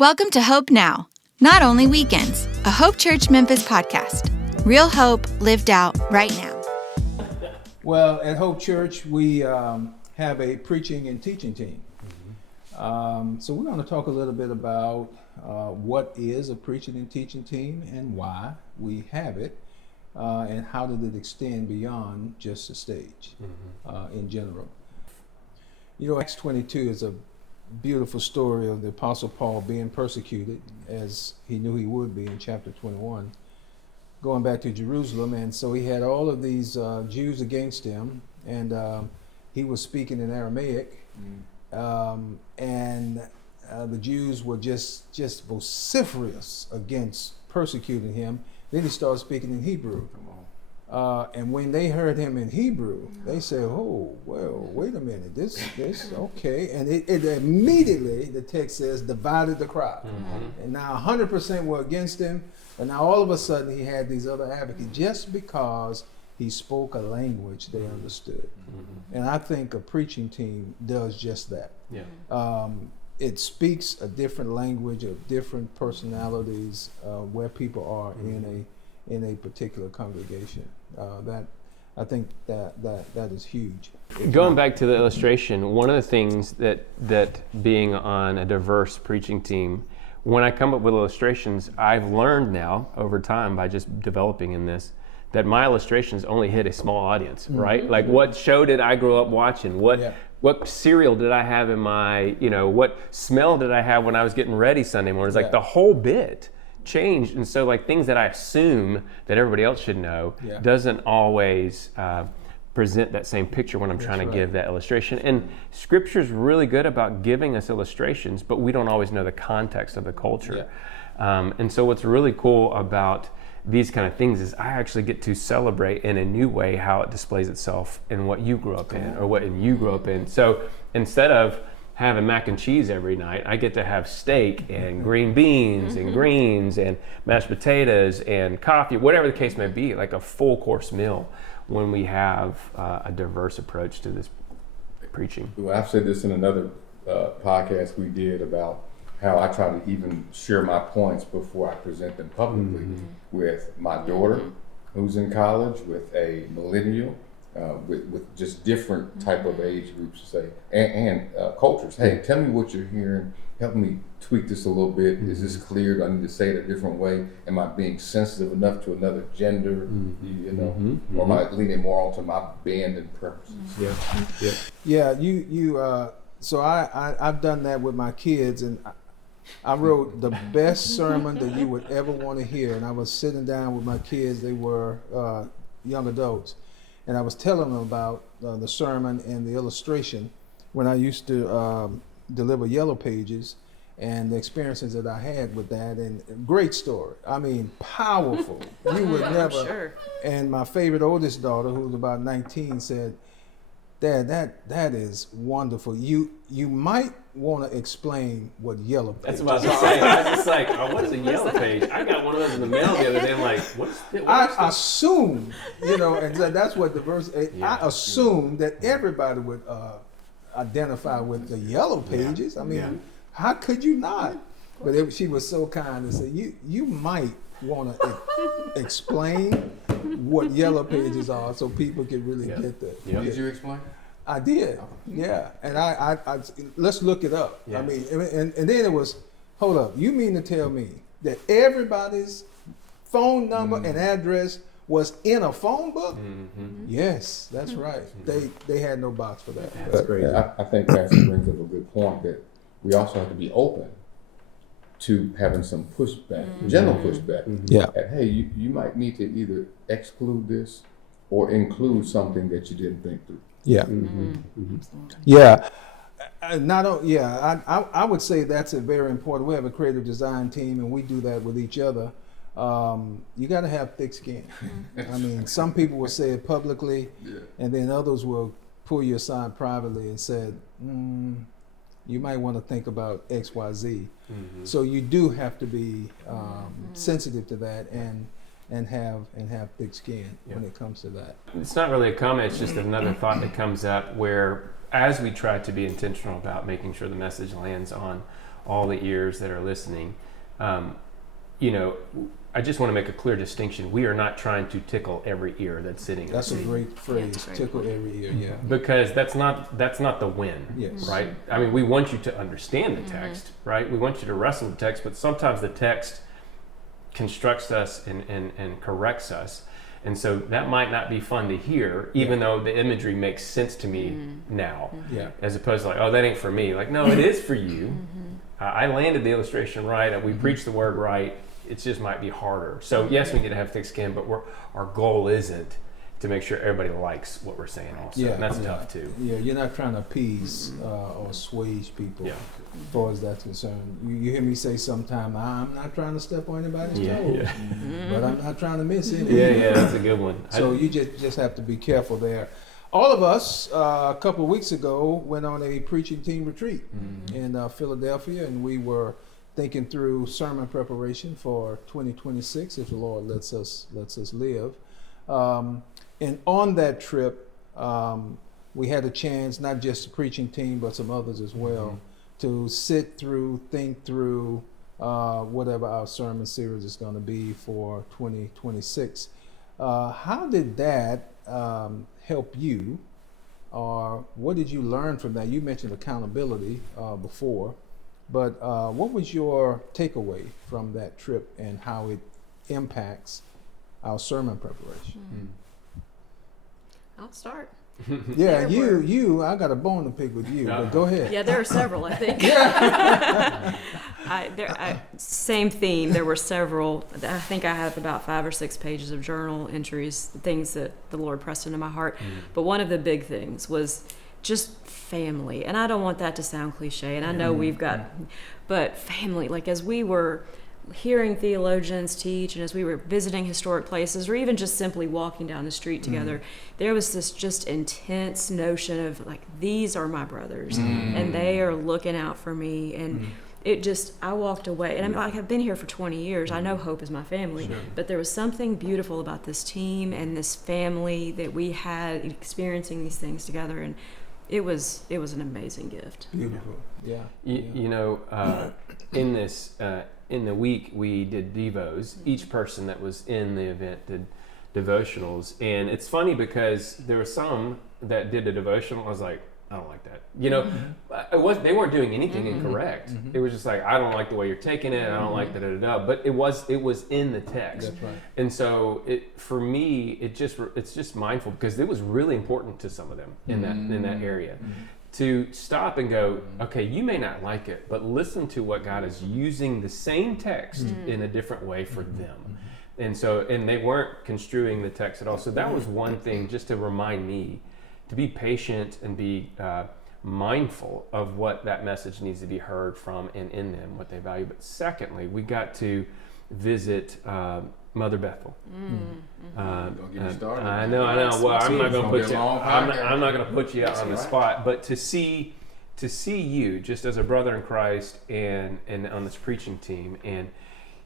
Welcome to Hope Now, not only weekends, a Hope Church Memphis podcast. Real hope lived out right now. Well, at Hope Church, we have a preaching and teaching team. So we're going to talk a little bit about what is a preaching and teaching team and why we have it, and how did it extend beyond just the stage in general. You know, Acts 22 is a beautiful story of the Apostle Paul being persecuted, as he knew he would be in chapter 21, going back to Jerusalem. And so he had all of these Jews against him, and he was speaking in Aramaic, and the Jews were just vociferous against persecuting him. Then he started speaking in Hebrew. And when they heard him in Hebrew, they said, "Oh, well, wait a minute, this, okay." And it immediately, the text says, divided the crowd. And now 100% were against him. And now all of a sudden he had these other advocates just because he spoke a language they understood. And I think a preaching team does just that. It speaks a different language of different personalities where people are in a particular congregation. I think that is huge. Going back to the illustration, one of the things that being on a diverse preaching team, when I come up with illustrations, I've learned now over time by just developing in this, that my illustrations only hit a small audience, right? Like, what show did I grow up watching? What cereal did I have in my, what smell did I have when I was getting ready Sunday mornings? Like, the whole bit changed. And so, like, things that I assume that everybody else should know doesn't always present that same picture when I'm trying to give that illustration. And Scripture's really good about giving us illustrations, but we don't always know the context of the culture. And so what's really cool about these kind of things is I actually get to celebrate in a new way how it displays itself in what you grew up in or what you grew up in. So instead of having mac and cheese every night, I get to have steak and green beans and greens and mashed potatoes and coffee, whatever the case may be, like a full course meal when we have a diverse approach to this preaching. Well, I've said this in another podcast we did about how I try to even share my points before I present them publicly with my daughter who's in college, with a millennial, with just different type of age groups, say, and cultures. Hey, tell me what you're hearing. Help me tweak this a little bit. Is this clear? Do I need to say it a different way? Am I being sensitive enough to another gender? Or am I leaning more onto my band and purposes? So I've done that with my kids, and I wrote the best sermon that you would ever want to hear. And I was sitting down with my kids. They were young adults. And I was telling them about the sermon and the illustration when I used to deliver Yellow Pages and the experiences that I had with that. And great story. I mean, powerful. You would never. Sure. And my favorite oldest daughter, who was about 19, said, "Dad, that is wonderful. You might want to explain what Yellow Page That's what I was saying. I was just like, what is a Yellow Page? I got one of those in the mail the other day. I'm like, I assume, and that's what I assumed that everybody would identify with the Yellow Pages. I mean, how could you not? But she was so kind and said, you might want to explain what Yellow Pages are so people can really get that. Did you explain? I did, and I let's look it up. I mean, and then it was, hold up, you mean to tell me that everybody's phone number and address was in a phone book? Yes, that's right. They had no box for that. That's great. I think Pastor brings up a good point that we also have to be open to having some pushback, general pushback. That, hey, you might need to either exclude this or include something that you didn't think through. I would say that's a very important. We have a creative design team, and we do that with each other. You got to have thick skin. I mean, some people will say it publicly, and then others will pull you aside privately and said, you might want to think about X, Y, Z. So you do have to be sensitive to that and have thick skin when it comes to that. It's not really a comment, it's just another thought that comes up where as we try to be intentional about making sure the message lands on all the ears that are listening. You know, I just want to make a clear distinction. We are not trying to tickle every ear that's sitting. That's a great phrase. Tickle every ear. Yeah. Because that's not the win. Yes. Right. I mean, we want you to understand the text, right? We want you to wrestle the text, but sometimes the text constructs us and corrects us. And so that might not be fun to hear, even though the imagery makes sense to me now. Yeah. As opposed to like, oh, that ain't for me. Like, no, it is for you. I landed the illustration right. We preached the word right. It just might be harder. So yes, we need to have thick skin, but our goal isn't to make sure everybody likes what we're saying also. Yeah, and that's tough too. Yeah, you're not trying to appease or assuage people as far as that's concerned. You hear me say sometime, I'm not trying to step on anybody's toes, but I'm not trying to miss anything. Yeah, that's a good one. So you just have to be careful there. All of us, a couple of weeks ago, went on a preaching team retreat in Philadelphia, and we were thinking through sermon preparation for 2026, if the Lord lets us live. And on that trip, we had a chance, not just the preaching team, but some others as well, to sit through, think through whatever our sermon series is going to be for 2026. How did that help you, or what did you learn from that? You mentioned accountability before, but what was your takeaway from that trip and how it impacts our sermon preparation? I'll start. Yeah, I got a bone to pick with you, but go ahead. Yeah, there are several, I think. Same theme. There were several. I think I have about 5 or 6 pages of journal entries, things that the Lord pressed into my heart. But one of the big things was just family. And I don't want that to sound cliche, and I know we've got, but family, like as we were hearing theologians teach and as we were visiting historic places or even just simply walking down the street together, there was this just intense notion of like, these are my brothers and they are looking out for me. And it just, I walked away, and I've been here for 20 years. I know Hope is my family, but there was something beautiful about this team and this family that we had experiencing these things together, and it was an amazing gift. Beautiful. Yeah. You know, in this in the week we did devos. Each person that was in the event did devotionals, and it's funny because there were some that did a devotional. I was like, I don't like that. You know, they weren't doing anything incorrect. It was just like, I don't like the way you're taking it. I don't like da. But it was in the text. That's right. And so for me, it's just mindful, because it was really important to some of them in that area. To stop and go, okay, you may not like it, but listen to what God is using the same text in a different way for them. And they weren't construing the text at all. So that was one thing, just to remind me to be patient and be mindful of what that message needs to be heard from and in them, what they value. But secondly, we got to visit Mother Bethel. Don't get me started. I know. Well, I'm not going to put you. I'm not going to put you out on the spot. But to see you just as a brother in Christ and on this preaching team, and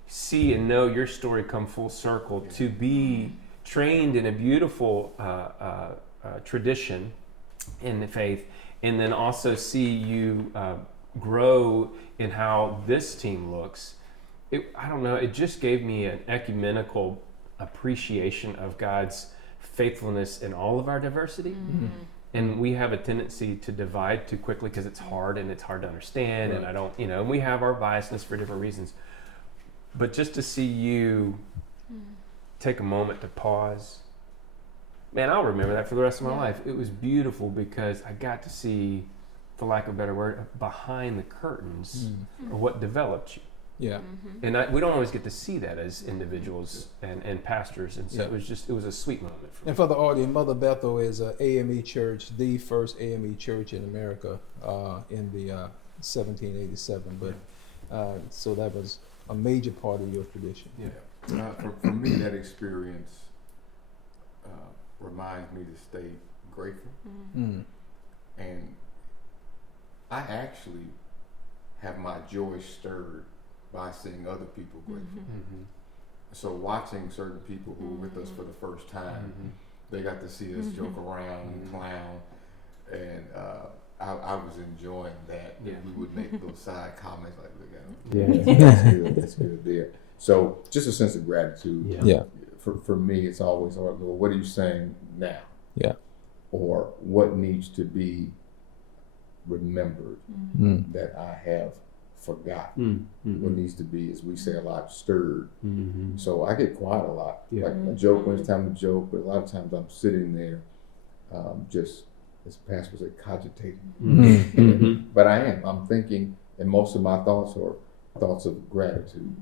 see and know your story come full circle, to be trained in a beautiful tradition in the faith, and then also see you grow in how this team looks. I don't know, it just gave me an ecumenical appreciation of God's faithfulness in all of our diversity. And we have a tendency to divide too quickly because it's hard and it's hard to understand, and I don't, and we have our biasness for different reasons. But just to see you take a moment to pause, man, I'll remember that for the rest of my life. It was beautiful because I got to see, for lack of a better word, behind the curtains or what developed you. Yeah. And we don't always get to see that as individuals and pastors, and so it was a sweet moment for me. And for the audience, Mother Bethel is a AME church, the first AME church in America in the 1787. But so that was a major part of your tradition. Yeah. For me, that experience reminds me to stay grateful. And I actually have my joy stirred by seeing other people grateful. So watching certain people who were with us for the first time, they got to see us joke around and clown, and I was enjoying that. Yeah. We would make those side comments like, look at him. Yeah. That's good there. So just a sense of gratitude. Yeah. For me, it's always, Lord, what are you saying now? Yeah. Or what needs to be remembered that I have forgotten? What needs to be, as we say a lot, stirred. So I get quiet a lot. Yeah. Like I joke when it's time to joke, but a lot of times I'm sitting there just, as Pastor said, cogitating. But I'm thinking, and most of my thoughts are thoughts of gratitude.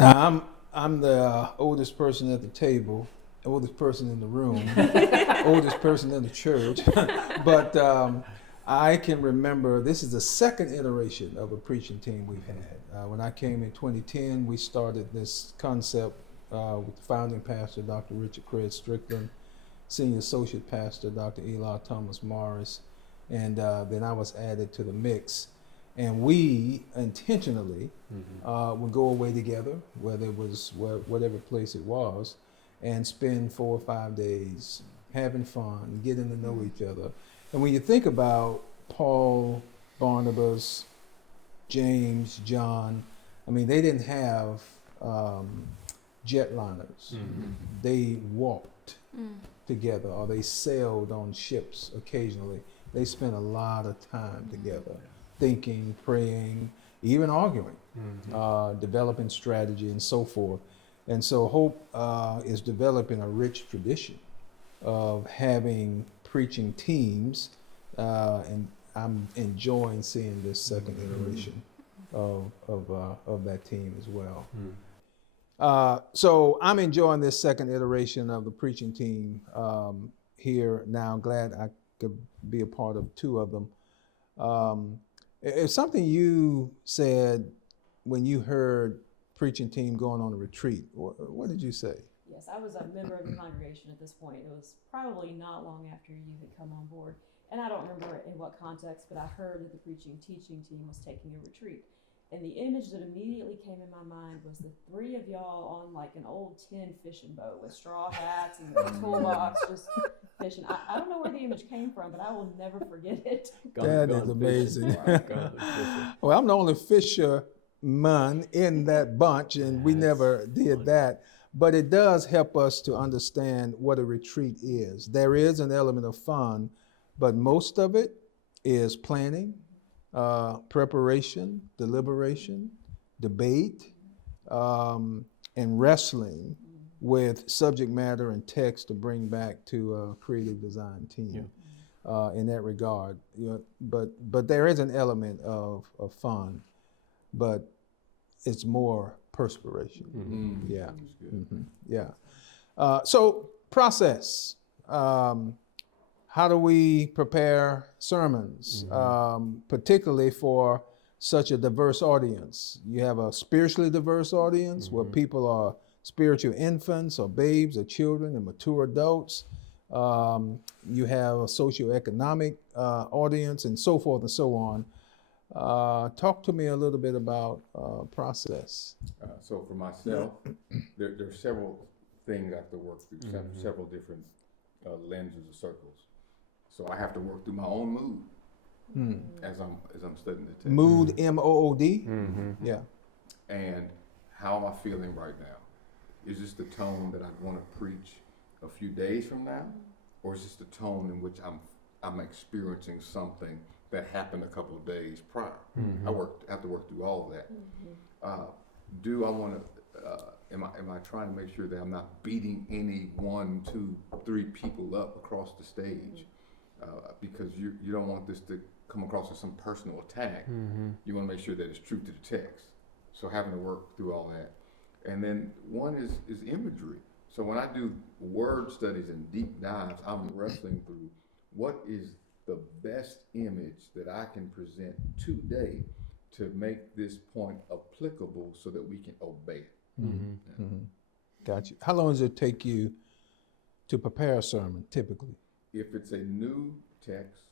Now, I'm the oldest person at the table, oldest person in the room, oldest person in the church. But I can remember, this is the second iteration of a preaching team we've had. When I came in 2010, we started this concept with the founding pastor, Dr. Richard Craig Strickland, senior associate pastor, Dr. Eli Thomas Morris, and then I was added to the mix. And we intentionally would go away together, whether it was whatever place it was, and spend 4 or 5 days having fun, getting to know each other. And when you think about Paul, Barnabas, James, John, I mean, they didn't have jetliners. They walked together, or they sailed on ships occasionally. They spent a lot of time together, thinking, praying, even arguing, developing strategy and so forth. And so Hope is developing a rich tradition of having preaching teams, and I'm enjoying seeing this second iteration of that team as well. So I'm enjoying this second iteration of the preaching team here now. Glad I could be a part of 2 of them. It's something you said when you heard preaching team going on a retreat. What did you say? Yes, I was a member of the congregation at this point. It was probably not long after you had come on board. And I don't remember in what context, but I heard that the preaching teaching team was taking a retreat. And the image that immediately came in my mind was the 3 of y'all on like an old tin fishing boat with straw hats and a toolbox just fishing. I don't know where the image came from, but I will never forget it. That is amazing. Well, I'm the only fisherman in that bunch, and we never did that. But it does help us to understand what a retreat is. There is an element of fun, but most of it is planning, preparation, deliberation, debate, and wrestling with subject matter and text to bring back to a creative design team. In that regard, but there is an element of fun, but it's more perspiration. So process. How do we prepare sermons, particularly for such a diverse audience? You have a spiritually diverse audience where people are spiritual infants or babes or children and mature adults. You have a socioeconomic audience and so forth and so on. Talk to me a little bit about process. So for myself, there are several things I have to work through, several different lenses or circles. So I have to work through my own mood as I'm studying the text. Mood, M-O-O-D? Yeah. And how am I feeling right now? Is this the tone that I want to preach a few days from now? Or is this the tone in which I'm experiencing something that happened a couple of days prior? I have to work through all of that. Do I want to, am I trying to make sure that I'm not beating any 1, 2, 3 people up across the stage? Because you don't want this to come across as some personal attack. You want to make sure that it's true to the text. So having to work through all that. And then one is imagery. So when I do word studies and deep dives, I'm wrestling through what is the best image that I can present today to make this point applicable so that we can obey it. Gotcha. How long does it take you to prepare a sermon, typically? If it's a new text,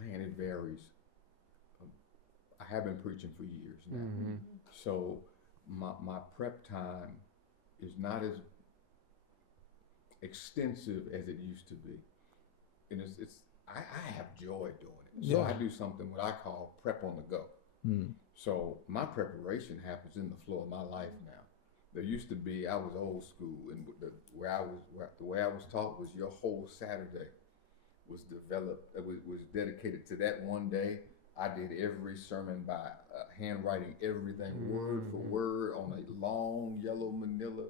man, it varies. I have been preaching for years now. So my prep time is not as extensive as it used to be. And I have joy doing it. So I do something what I call prep on the go. So my preparation happens in the flow of my life now. There used to be, I was old school, and the way I was taught was your whole Saturday was developed, was dedicated to that one day. I did every sermon by handwriting everything word for word on a long yellow manila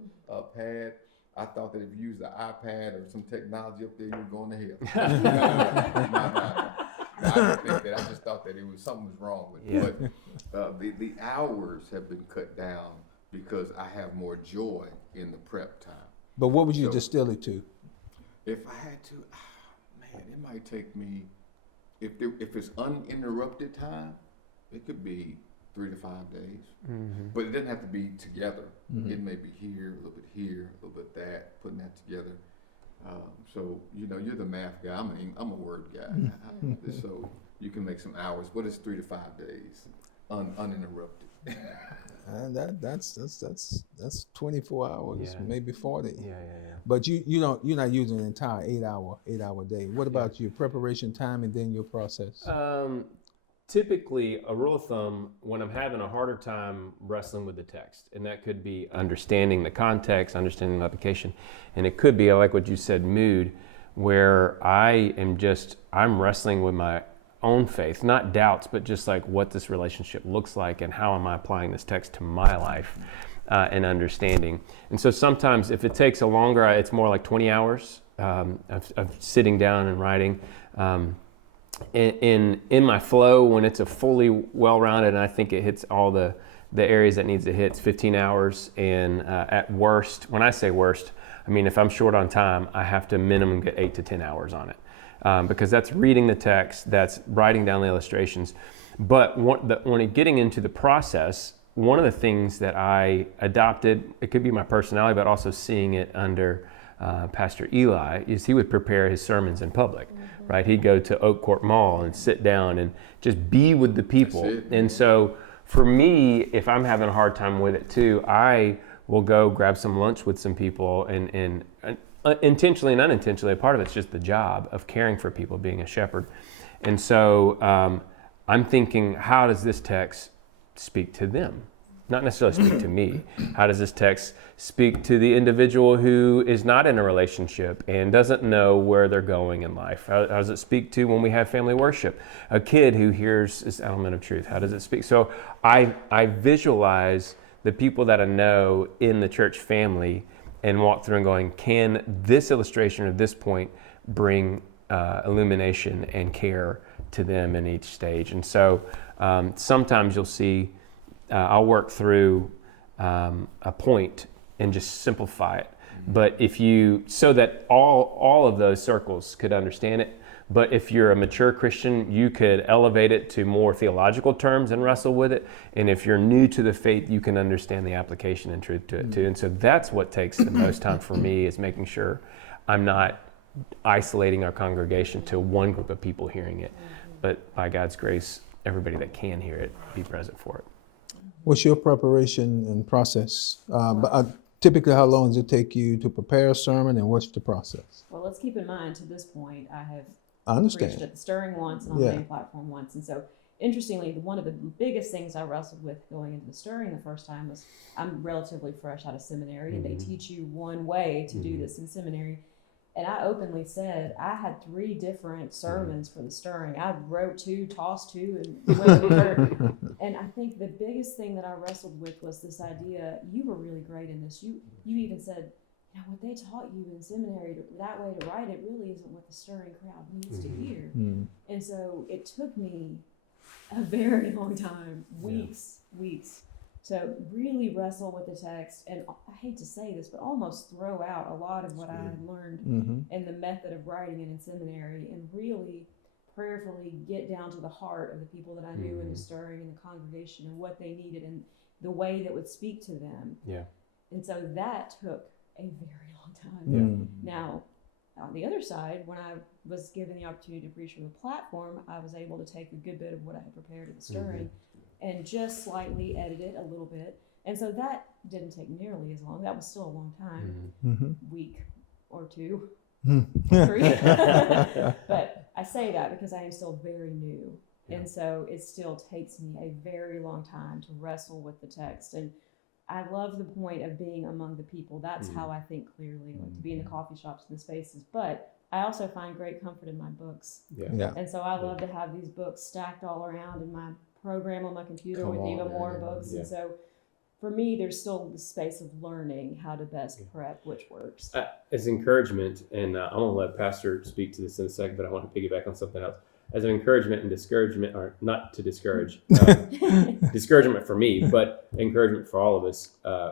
pad. I thought that if you used the iPad or some technology up there, you were going to hell. I didn't think that. I just thought that something was wrong with it. But the hours have been cut down because I have more joy in the prep time. But what would you distill it to? If I had to, man, it might take me, if it's uninterrupted time, it could be 3 to 5 days. But it doesn't have to be together. It may be here, a little bit here, a little bit that, putting that together. So, you're the math guy. I'm a word guy. So you can make some hours. What is 3 to 5 days uninterrupted? And that's 24 hours, maybe 40. Yeah. But you're not using an entire 8-hour day. What about your preparation time and then your process? Typically, a rule of thumb, when I'm having a harder time wrestling with the text, and that could be understanding the context, understanding the application, and it could be, I like what you said, mood, where I'm wrestling with my own faith, not doubts, but just like what this relationship looks like and how am I applying this text to my life and understanding. And so sometimes if it takes a longer, it's more like 20 hours of sitting down and writing. In my flow, when it's a fully well-rounded, and I think it hits all the areas that needs to hit, it's 15 hours. And at worst, when I say worst, I mean if I'm short on time, I have to minimum get 8 to 10 hours on it. Because that's reading the text, that's writing down the illustrations. But when getting into the process, one of the things that I adopted, it could be my personality, but also seeing it under Pastor Eli, is he would prepare his sermons in public, right? He'd go to Oak Court Mall and sit down and just be with the people. And so for me, if I'm having a hard time with it too, I will go grab some lunch with some people and intentionally and unintentionally, a part of it's just the job of caring for people, being a shepherd. And so I'm thinking, how does this text speak to them? Not necessarily speak to me. How does this text speak to the individual who is not in a relationship and doesn't know where they're going in life? How does it speak to when we have family worship? A kid who hears this element of truth, how does it speak? So I visualize the people that I know in the church family and walk through and going, can this illustration or this point bring illumination and care to them in each stage? And so sometimes you'll see, I'll work through a point and just simplify it. But so that all of those circles could understand it. But if you're a mature Christian, you could elevate it to more theological terms and wrestle with it. And if you're new to the faith, you can understand the application and truth to it too. And so that's what takes the most time for me, is making sure I'm not isolating our congregation to one group of people hearing it, but by God's grace, everybody that can hear it, be present for it. What's your preparation and process? Typically, how long does it take you to prepare a sermon, and what's the process? Well, let's keep in mind, to this point, I have understand. preached at the Stirring once and on the main platform once. And so, interestingly, one of the biggest things I wrestled with going into the Stirring the first time was I'm relatively fresh out of seminary, and they teach you one way to do this in seminary. And I openly said I had 3 different sermons for the Stirring. I wrote 2, tossed 2, and went with her. And I think the biggest thing that I wrestled with was this idea, you were really great in this. You even said, what they taught you in seminary, that way to write it really isn't what the Stirring crowd needs to hear. And so it took me a very long time, weeks, to really wrestle with the text, and I hate to say this, but almost throw out a lot of what I had learned in the method of writing it in seminary, and really prayerfully get down to the heart of the people that I knew in the Stirring and the congregation and what they needed and the way that would speak to them. Yeah. And so that took a very long time. Now, on the other side, when I was given the opportunity to preach from the platform, I was able to take a good bit of what I had prepared at the Stirring and just slightly edit it a little bit. And so that didn't take nearly as long. That was still a long time, week or 2. But I say that because I am still very new. And so it still takes me a very long time to wrestle with the text. And I love the point of being among the people. That's how I think clearly, like to be in the coffee shops and the spaces. But I also find great comfort in my books. Yeah. And so I love to have these books stacked all around in my program on my computer with even more books. And so for me, there's still the space of learning how to best prep, which works. As encouragement, and I'm going to let Pastor speak to this in a second, but I want to piggyback on something else. As an encouragement and discouragement, or not to discourage, discouragement for me, but encouragement for all of us.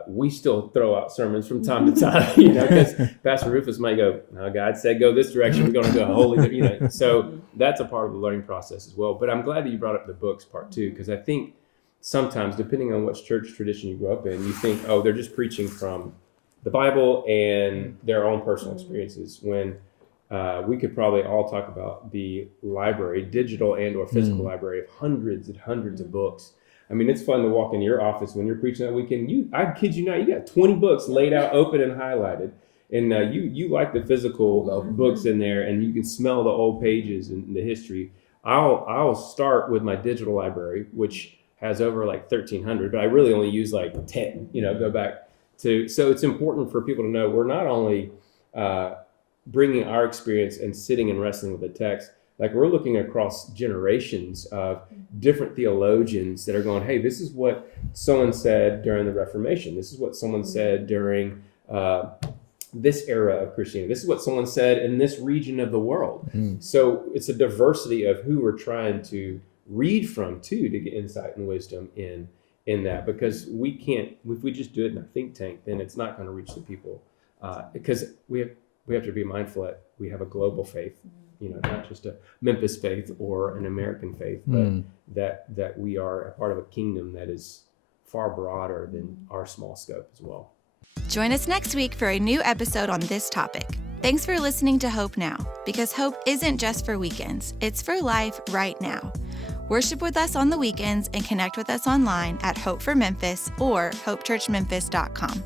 We still throw out sermons from time to time, because Pastor Rufus might go, "No, God said go this direction. We're going to go wholly," So that's a part of the learning process as well. But I'm glad that you brought up the books part too, because I think sometimes, depending on which church tradition you grew up in, you think, oh, they're just preaching from the Bible and their own personal experiences. When we could probably all talk about the library, digital and or physical library, of hundreds and hundreds of books. I mean, it's fun to walk in your office when you're preaching that weekend. I kid you not, you got 20 books laid out, open and highlighted. And you like the physical books in there, and you can smell the old pages and the history. I'll start with my digital library, which has over like 1,300, but I really only use like 10, go back to. So it's important for people to know we're not only bringing our experience and sitting and wrestling with the text, like we're looking across generations of different theologians that are going, hey, this is what someone said during the Reformation. This is what someone said during this era of Christianity. This is what someone said in this region of the world. So it's a diversity of who we're trying to read from too, to get insight and wisdom in that, because we can't, if we just do it in a think tank, then it's not going to reach the people, because we have to be mindful that we have a global faith, not just a Memphis faith or an American faith, but that we are a part of a kingdom that is far broader than our small scope as well. Join us next week for a new episode on this topic. Thanks for listening to Hope Now, because hope isn't just for weekends, it's for life right now. Worship with us on the weekends and connect with us online at Hope for Memphis or hopechurchmemphis.com.